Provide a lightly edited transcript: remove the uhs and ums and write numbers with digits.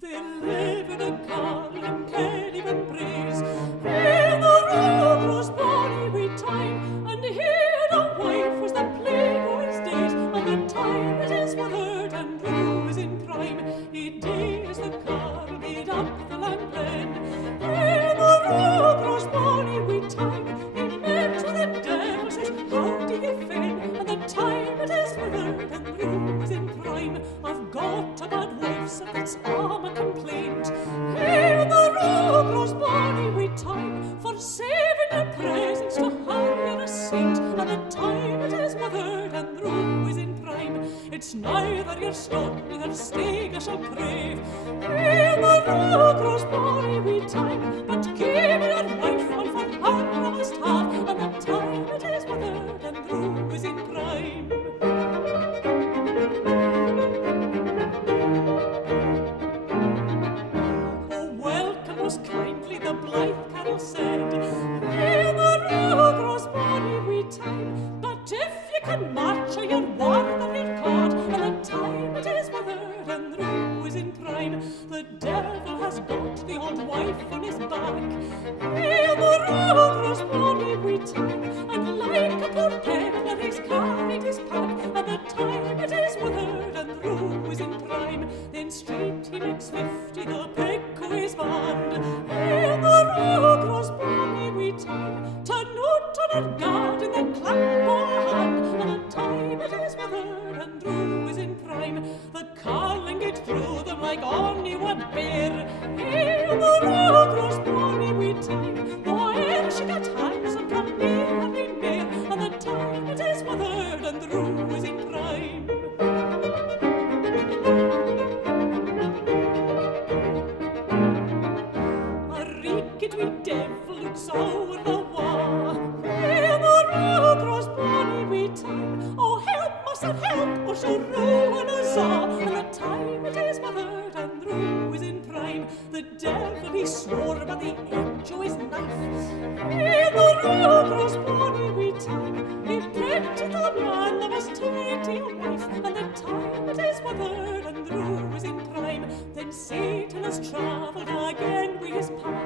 They live in a garden, Kelly and breeze. In the road grows bonny wee time, and he and a wife was the plague o' his days, and the time it is withered and rue is in prime. He days the car made up the land glen. In the road grows bonny wee time, he met with the devil, says, how do ye fen? And the time it is withered and rue is in prime. I've got a bad wife, so that's all my complaint. Here the road grows bonny wee time, for saving your presence to hire a saint, and the time it is withered and rue is in prime. It's neither your stone nor stag I shall crave. Here the road grows bonny wee time, but give me your wife, one for her I must have, and the time it is withered and rue is in prime. Kindly the blithe carol said, in the road grows bonny wee time, but if ye can march o' your ward or your card, and the time it is withered and the rue is in prime, the devil has got the old wife on his back. In the road grows bonny wee time, and like a poor peddler he's carried his pack, and the time it is withered and the rue is in prime. Then straight he makes 50 the peck o' his band. In the road grows bonny wee time, to noot on her guard in the clap o' her hand, and the time it is withered and rue is in prime. The carling get through them like ony one bear. In the road grows bonny wee time, where she got hands and come near any near, and the time it is withered and the rue is in prime. Wee devil looks over the wa. In the road grows bonny wee time, oh help us and help, or she'll ruin us all, and the time it is withered and the rue is in prime. The devil he swore by the edge o' his knife. In the road grows bonny wee time, he plenty the man that was 20 a wife, and the time it is withered and the rue is in prime. Then Satan has travelled again with his pipe.